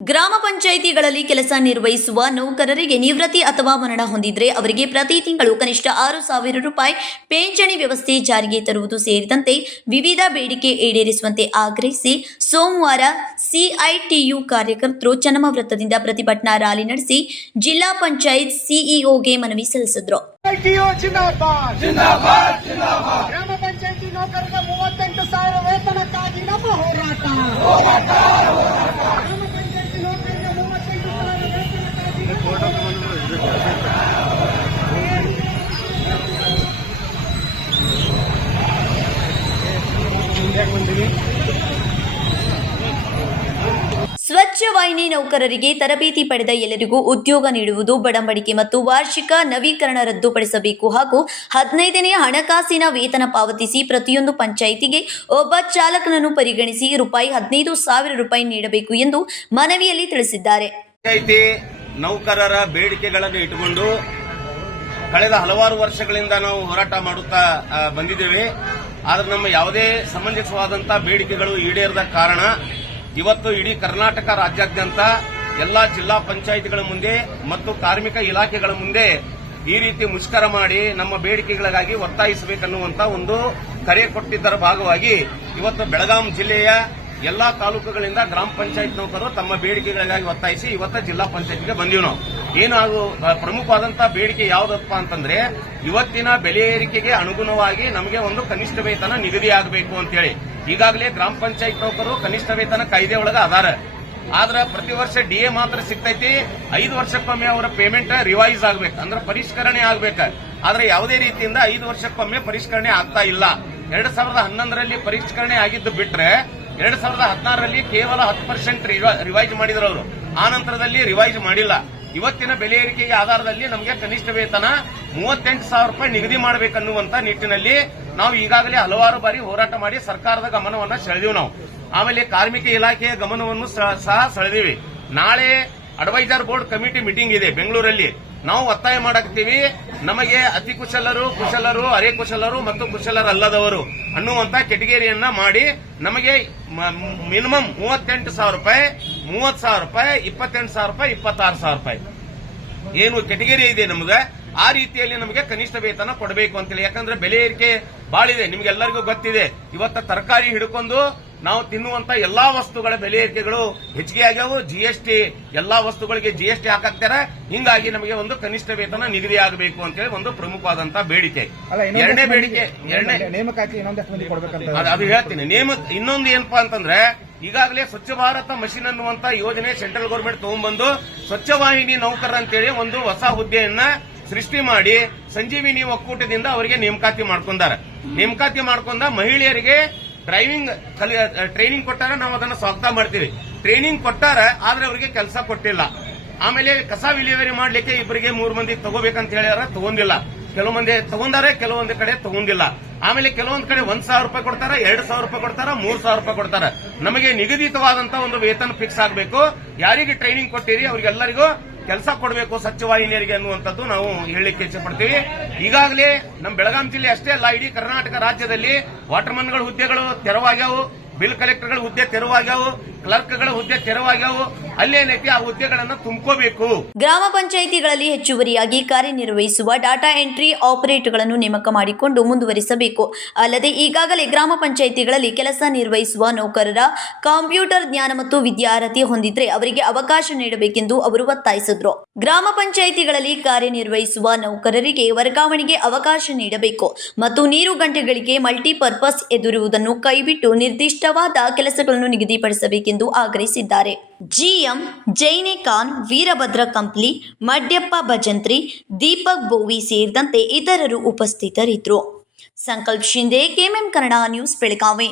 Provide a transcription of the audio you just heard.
ಗ್ರಾಮ ಪಂಚಾಯಿತಿಗಳಲ್ಲಿ ಕೆಲಸ ನಿರ್ವಹಿಸುವ ನೌಕರರಿಗೆ ನಿವೃತ್ತಿ ಅಥವಾ ಮರಣ ಹೊಂದಿದ್ರೆ ಅವರಿಗೆ ಪ್ರತಿ ತಿಂಗಳು ಕನಿಷ್ಠ ಆರು ಸಾವಿರ ರೂಪಾಯಿ ಪಿಂಚಣಿ ವ್ಯವಸ್ಥೆ ಜಾರಿಗೆ ತರುವುದು ಸೇರಿದಂತೆ ವಿವಿಧ ಬೇಡಿಕೆ ಈಡೇರಿಸುವಂತೆ ಆಗ್ರಹಿಸಿ ಸೋಮವಾರ ಸಿಐಟಿಯು ಕಾರ್ಯಕರ್ತರು ಚನ್ನಮ ವೃತ್ತದಿಂದ ಪ್ರತಿಭಟನಾ ರ್ಯಾಲಿ ನಡೆಸಿ ಜಿಲ್ಲಾ ಪಂಚಾಯತ್ ಸಿಇಒಗೆ ಮನವಿ ಸಲ್ಲಿಸಿದ್ರು. ಸ್ವಚ್ಛ ವಾಹಿನಿ ನೌಕರರಿಗೆ ತರಬೇತಿ ಪಡೆದ ಎಲ್ಲರಿಗೂ ಉದ್ಯೋಗ ನೀಡುವುದು ಬಡಂಬಡಿಕೆ ಮತ್ತು ವಾರ್ಷಿಕ ನವೀಕರಣ ರದ್ದುಪಡಿಸಬೇಕು ಹಾಗೂ ಹದಿನೈದನೇ ಹಣಕಾಸಿನ ವೇತನ ಪಾವತಿಸಿ ಪ್ರತಿಯೊಂದು ಪಂಚಾಯಿತಿಗೆ ಒಬ್ಬ ಚಾಲಕನನ್ನು ಪರಿಗಣಿಸಿ ರೂಪಾಯಿ ಹದಿನೈದು ಸಾವಿರ ರೂಪಾಯಿ ನೀಡಬೇಕು ಎಂದು ಮನವಿಯಲ್ಲಿ ತಿಳಿಸಿದ್ದಾರೆ. ಪಂಚಾಯಿತಿ ನೌಕರರ ಬೇಡಿಕೆಗಳನ್ನು ಇಟ್ಟುಕೊಂಡು ಕಳೆದ ಹಲವಾರು ವರ್ಷಗಳಿಂದ ನಾವು ಹೋರಾಟ ಮಾಡುತ್ತಾ ಬಂದಿದ್ದೇವೆ. ಆದರೆ ನಮ್ಮ ಯಾವುದೇ ಸಮಂಜಸವಾದಂತಹ ಬೇಡಿಕೆಗಳು ಈಡೇರದ ಕಾರಣ ಇವತ್ತು ಇಡೀ ಕರ್ನಾಟಕ ರಾಜ್ಯಾದ್ಯಂತ ಎಲ್ಲಾ ಜಿಲ್ಲಾ ಪಂಚಾಯಿತಿಗಳ ಮುಂದೆ ಮತ್ತು ಕಾರ್ಮಿಕ ಇಲಾಖೆಗಳ ಮುಂದೆ ಈ ರೀತಿ ಮುಷ್ಕರ ಮಾಡಿ ನಮ್ಮ ಬೇಡಿಕೆಗಳಿಗಾಗಿ ಒತ್ತಾಯಿಸಬೇಕನ್ನುವಂತ ಒಂದು ಕರೆ ಕೊಟ್ಟಿದ್ದರ ಭಾಗವಾಗಿ ಇವತ್ತು ಬೆಳಗಾಂ ಜಿಲ್ಲೆಯ ಎಲ್ಲಾ ತಾಲೂಕುಗಳಿಂದ ಗ್ರಾಮ ಪಂಚಾಯತ್ ನೌಕರರು ತಮ್ಮ ಬೇಡಿಕೆಗಳಿಗಾಗಿ ಒತ್ತಾಯಿಸಿ ಇವತ್ತು ಜಿಲ್ಲಾ ಪಂಚಾಯತ್ಗೆ ಬಂದೀವಿ ನಾವು. ಏನು ಅದು ಪ್ರಮುಖವಾದಂತಹ ಬೇಡಿಕೆ ಯಾವುದಪ್ಪ ಅಂತಂದ್ರೆ ಇವತ್ತಿನ ಬೆಲೆ ಏರಿಕೆಗೆ ಅನುಗುಣವಾಗಿ ನಮಗೆ ಒಂದು ಕನಿಷ್ಠ ವೇತನ ನಿಗದಿಯಾಗಬೇಕು ಅಂತೇಳಿ. ಈಗಾಗಲೇ ಗ್ರಾಮ ಪಂಚಾಯತ್ ನೌಕರರು ಕನಿಷ್ಠ ವೇತನ ಕಾಯ್ದೆ ಒಳಗ ಅದಾರ. ಆದ್ರೆ ಪ್ರತಿ ವರ್ಷ ಡಿ ಎ ಮಾತ್ರ ಸಿಗ್ತೈತಿ. ಐದು ವರ್ಷಕ್ಕೊಮ್ಮೆ ಅವರ ಪೇಮೆಂಟ್ ರಿವೈಸ್ ಆಗ್ಬೇಕು, ಅಂದ್ರೆ ಪರಿಷ್ಕರಣೆ ಆಗ್ಬೇಕು. ಆದ್ರೆ ಯಾವುದೇ ರೀತಿಯಿಂದ ಐದು ವರ್ಷಕ್ಕೊಮ್ಮೆ ಪರಿಷ್ಕರಣೆ ಆಗ್ತಾ ಇಲ್ಲ. ಎರಡ್ ಸಾವಿರದ ಹನ್ನೊಂದರಲ್ಲಿ ಪರಿಷ್ಕರಣೆ ಆಗಿದ್ದು ಬಿಟ್ರೆ ಎರಡ್ ಸಾವಿರದ ಹದಿನಾರರಲ್ಲಿ ಕೇವಲ ಹತ್ತು ಪರ್ಸೆಂಟ್ ರಿವೈಸ್ ಮಾಡಿದ್ರು ಅವರು. ಆ ನಂತರದಲ್ಲಿ ರಿವೈಸ್ ಮಾಡಿಲ್ಲ. ಇವತ್ತಿನ ಬೆಲೆ ಏರಿಕೆಗೆ ಆಧಾರದಲ್ಲಿ ನಮಗೆ ಕನಿಷ್ಠ ವೇತನ ಮೂವತ್ತೆಂಟು ಸಾವಿರ ರೂಪಾಯಿ ನಿಗದಿ ಮಾಡಬೇಕನ್ನುವಂತ ನಿಟ್ಟಿನಲ್ಲಿ ನಾವು ಈಗಾಗಲೇ ಹಲವಾರು ಬಾರಿ ಹೋರಾಟ ಮಾಡಿ ಸರ್ಕಾರದ ಗಮನವನ್ನು ಸೆಳೆದೆವು ನಾವು. ಆಮೇಲೆ ಕಾರ್ಮಿಕ ಇಲಾಖೆಯ ಗಮನವನ್ನು ಸಹ ಸೆಳೆದೀವಿ. ನಾಳೆ ಅಡ್ವೈಸರ್ ಬೋರ್ಡ್ ಕಮಿಟಿ ಮೀಟಿಂಗ್ ಇದೆ ಬೆಂಗಳೂರಲ್ಲಿ. ನಾವು ಒತ್ತಾಯ ಮಾಡಕ್ತೀವಿ ನಮಗೆ ಅತಿ ಕುಶಲರು ಕುಶಲರು, ಅರೆ ಕುಶಲರು ಮತ್ತು ಕುಶಲರಲ್ಲದವರು ಅನ್ನುವಂತ ಕೆಟಗರಿಯನ್ನ ಮಾಡಿ ನಮಗೆ ಮಿನಿಮಮ್ ಮೂವತ್ತೆಂಟು ಸಾವಿರ ರೂಪಾಯಿ ಮೂವತ್ ಸಾವಿರ ರೂಪಾಯಿ ಇಪ್ಪತ್ತೆಂಟು ಸಾವಿರ ರೂಪಾಯಿ ಇಪ್ಪತ್ತಾರು ಸಾವಿರ ರೂಪಾಯಿ. ಏನು ಕೆಟಗರಿ ಇದೆ ನಮಗೆ. ಆ ರೀತಿಯಲ್ಲಿ ನಮಗೆ ಕನಿಷ್ಠ ವೇತನ ಕೊಡಬೇಕು ಅಂತೇಳಿ. ಯಾಕಂದ್ರೆ ಬೆಲೆ ಏರಿಕೆ ಬಾಳಿದೆ ನಿಮ್ಗೆಲ್ಲರಿಗೂ ಗೊತ್ತಿದೆ. ಇವತ್ತ ತರಕಾರಿ ಹಿಡ್ಕೊಂಡು ನಾವು ತಿನ್ನುವಂತ ಎಲ್ಲಾ ವಸ್ತುಗಳ ಬೆಲೆ ಏರಿಕೆಗಳು ಹೆಚ್ಚಿಗೆ ಆಗ್ಯಾವು. ಟಿ ಎಲ್ಲಾ ವಸ್ತುಗಳಿಗೆ ಜಿಎಸ್ಟಿ ಹಾಕಾಕ್ತಾರೆ. ಹಿಂಗಾಗಿ ನಮಗೆ ಒಂದು ಕನಿಷ್ಠ ವೇತನ ನಿಗದಿ ಆಗಬೇಕು ಅಂತೇಳಿ ಒಂದು ಪ್ರಮುಖವಾದಂತ ಬೇಡಿಕೆ. ಎರಡನೇ ಬೇಡಿಕೆ ಎರಡನೇ ನೇಮಕಾತಿ ಅದು ಅದು ಹೇಳ್ತೀನಿ. ನೇಮ ಇನ್ನೊಂದು ಏನಪ್ಪಾ ಅಂತಂದ್ರೆ ಈಗಾಗಲೇ ಸ್ವಚ್ಛ ಭಾರತ ಮಷಿನ್ ಅನ್ನುವಂತ ಯೋಜನೆ ಸೆಂಟ್ರಲ್ ಗೌರ್ಮೆಂಟ್ ತಗೊಂಡ್ಬಂದು ಸ್ವಚ್ಛ ವಾಹಿನಿ ನೌಕರ ಅಂತೇಳಿ ಒಂದು ಹೊಸ ಹುದ್ದೆಯನ್ನ ಸೃಷ್ಟಿ ಮಾಡಿ ಸಂಜೀವಿನಿ ಒಕ್ಕೂಟದಿಂದ ಅವರಿಗೆ ನೇಮಕಾತಿ ಮಾಡ್ಕೊಂಡಾರ. ನೇಮಕಾತಿ ಮಾಡ್ಕೊಂಡ ಮಹಿಳೆಯರಿಗೆ ಡ್ರೈವಿಂಗ್ ಟ್ರೈನಿಂಗ್ ಕೊಟ್ಟಾರ ನಾವು ಅದನ್ನ ಸ್ವಾಗತ ಮಾಡ್ತೀವಿ. ಟ್ರೈನಿಂಗ್ ಕೊಟ್ಟಾರ, ಆದ್ರೆ ಅವರಿಗೆ ಕೆಲಸ ಕೊಟ್ಟಿಲ್ಲ. ಆಮೇಲೆ ಕಸ ವಿಲೇವರಿ ಮಾಡ್ಲಿಕ್ಕೆ ಇಬ್ಬರಿಗೆ ಮೂರು ಮಂದಿ ತಗೋಬೇಕಂತ ಹೇಳ್ಯಾರ, ತಗೊಂಡಿಲ್ಲ. ಕೆಲವು ಮಂದಿ ತಗೊಂಡಾರೆ, ಕೆಲವೊಂದು ಕಡೆ ತಗೊಂಡಿಲ್ಲ. ಆಮೇಲೆ ಕೆಲವೊಂದು ಕಡೆ ಒಂದ್ ಸಾವಿರ ರೂಪಾಯಿ ಕೊಡ್ತಾರ, ಎರಡ್ ಸಾವಿರ ರೂಪಾಯಿ ಕೊಡ್ತಾರ, ಮೂರ್ ಸಾವಿರ ರೂಪಾಯಿ ಕೊಡ್ತಾರ. ನಮಗೆ ನಿಗದಿತವಾದಂತ ಒಂದು ವೇತನ ಫಿಕ್ಸ್ ಆಗಬೇಕು. ಯಾರಿಗೆ ಟ್ರೈನಿಂಗ್ ಕೊಟ್ಟಿರಿ, ಅವ್ರಿಗೆಲ್ಲರಿಗೂ ಕೆಲಸ ಕೊಡಬೇಕು ಸ್ವಚ್ಛವಾಹಿನಿಯರಿಗೆ ಅನ್ನುವಂಥದ್ದು ನಾವು ಹೇಳಲಿಕ್ಕೆ ಇಚ್ಛೆ ಪಡ್ತೀವಿ ಈಗಾಗಲೇ ನಮ್ಮ ಬೆಳಗಾಂ ಜಿಲ್ಲೆ ಅಷ್ಟೇ ಅಲ್ಲ, ಇಡೀ ಕರ್ನಾಟಕ ರಾಜ್ಯದಲ್ಲಿ ವಾಟರ್ಮನ್ಗಳ ಹುದ್ದೆಗಳು ತೆರವಾಗ್ಯಾವು ಬಿಲ್ ಕಲೆಕ್ಟರ್ಗಳ ಹುದ್ದೆ ತೆರವಾಗ್ಯಾವು. ಕ್ಲರ್ಕ್ಗಳ ಹುದ್ದೆ ತೆರವಾಗ್ಯಾವು. ಅಲ್ಲೇನೈತಿ ಆ ಹುದ್ದೆಗಳನ್ನು ತುಂಬ್ಕೋಬೇಕು. ಗ್ರಾಮ ಪಂಚಾಯಿತಿಗಳಲ್ಲಿ ಹೆಚ್ಚುವರಿಯಾಗಿ ಕಾರ್ಯನಿರ್ವಹಿಸುವ ಡಾಟಾ ಎಂಟ್ರಿ ಆಪರೇಟರ್ಗಳನ್ನು ನೇಮಕ ಮಾಡಿಕೊಂಡು ಮುಂದುವರಿಸಬೇಕು. ಅಲ್ಲದೆ ಈಗಾಗಲೇ ಗ್ರಾಮ ಪಂಚಾಯಿತಿಗಳಲ್ಲಿ ಕೆಲಸ ನಿರ್ವಹಿಸುವ ನೌಕರರ ಕಂಪ್ಯೂಟರ್ ಜ್ಞಾನ ಮತ್ತು ವಿದ್ಯಾರ್ಹತೆ ಹೊಂದಿದ್ರೆ ಅವರಿಗೆ ಅವಕಾಶ ನೀಡಬೇಕೆಂದು ಅವರು ಒತ್ತಾಯಿಸಿದ್ರು. ಗ್ರಾಮ ಪಂಚಾಯಿತಿಗಳಲ್ಲಿ ಕಾರ್ಯನಿರ್ವಹಿಸುವ ನೌಕರರಿಗೆ ವರ್ಗಾವಣೆಗೆ ಅವಕಾಶ ನೀಡಬೇಕು ಮತ್ತು ನೀರು ಗಂಟೆಗಳಿಗೆ ಮಲ್ಟಿಪರ್ಪಸ್ ಎದುರುವುದನ್ನು ಕೈಬಿಟ್ಟು ನಿರ್ದಿಷ್ಟವಾದ ಕೆಲಸಗಳನ್ನು ನಿಗದಿಪಡಿಸಬೇಕೆಂದು ಆಗ್ರಹಿಸಿದ್ದಾರೆ. ಜಿಎಂ ಜೈನೇಖಾನ್ ವೀರಭದ್ರ ಕಂಪ್ಲಿ, ಮಡ್ಯಪ್ಪ ಭಜಂತ್ರಿ, ದೀಪಕ್ ಬೋವಿ ಸೇರಿದಂತೆ ಇತರರು ಉಪಸ್ಥಿತರಿದ್ದರು. Sankalp Shinde KMM Kannada news, Belagavi.